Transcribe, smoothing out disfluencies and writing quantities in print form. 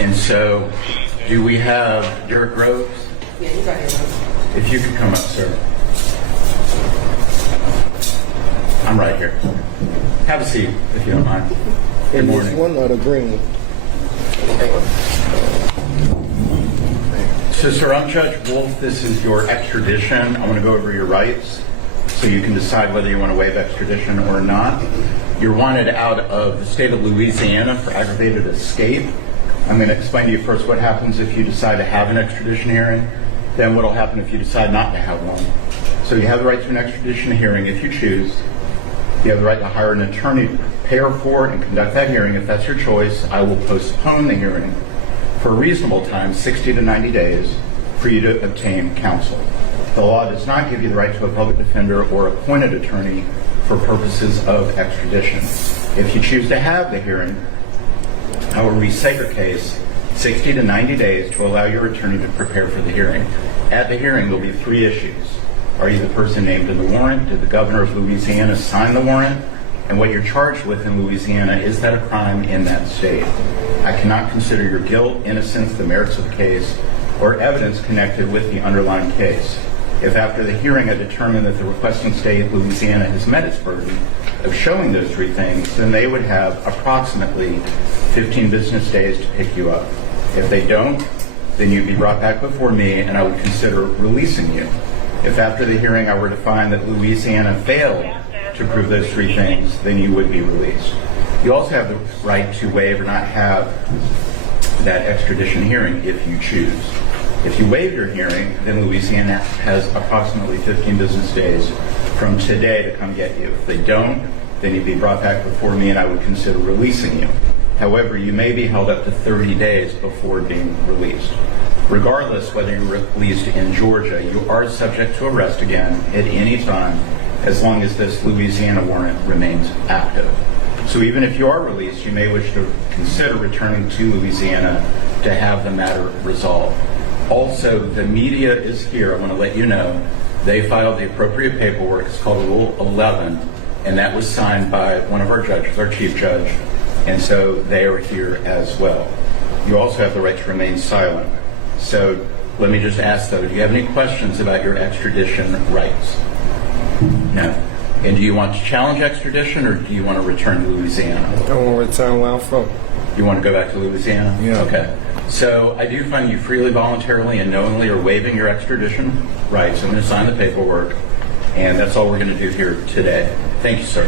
And so, do we have Derrick Groves? Yeah, he's right here. If you could come up, sir. I'm right here. Have a seat, if you don't mind. Good In this morning. one or the green one? So, sir, I'm Judge Wolf. This is your extradition. I want to go over your rights so you can decide whether you want to waive extradition or not. You're wanted out of the state of Louisiana for aggravated escape. I'm going to explain to you first what happens if you decide to have an extradition hearing, then what will happen if you decide not to have one. So you have the right to an extradition hearing if you choose. You have the right to hire an attorney to prepare for and conduct that hearing. If that's your choice, I will postpone the hearing for a reasonable time, 60 to 90 days, for you to obtain counsel. The law does not give you the right to a public defender or appointed attorney for purposes of extradition. If you choose to have the hearing, I will reset your case 60 to 90 days to allow your attorney to prepare for the hearing. At the hearing, there will be three issues. Are you the person named in the warrant? Did the governor of Louisiana sign the warrant? And what you're charged with in Louisiana, is that a crime in that state? I cannot consider your guilt, innocence, the merits of the case, or evidence connected with the underlying case. If after the hearing I determine that the requesting state, Louisiana, has met its burden of showing those three things, then they would have approximately 15 business days to pick you up. If they don't, then you'd be brought back before me and I would consider releasing you. If after the hearing I were to find that Louisiana failed to prove those three things, then you would be released. You also have the right to waive or not have that extradition hearing if you choose. If you waive your hearing, then Louisiana has approximately 15 business days from today to come get you. If they don't, then you'd be brought back before me and I would consider releasing you. However, you may be held up to 30 days before being released. Regardless whether you're released in Georgia, you are subject to arrest again at any time as long as this Louisiana warrant remains active. So even if you are released, you may wish to consider returning to Louisiana to have the matter resolved. Also, the media is here. I want to let you know they filed the appropriate paperwork. It's called Rule 11, and that was signed by one of our judges, our chief judge, and so they are here as well. You also have the right to remain silent. So let me just ask, though, do you have any questions about your extradition rights? No. And do you want to challenge extradition, or do you want to return to Louisiana? I want to return where I'm from. You want to go back to Louisiana? Yeah. Okay. So I do find you freely, voluntarily, and knowingly are waiving your extradition rights. I'm going to sign the paperwork, and that's all we're going to do here today. Thank you, sir.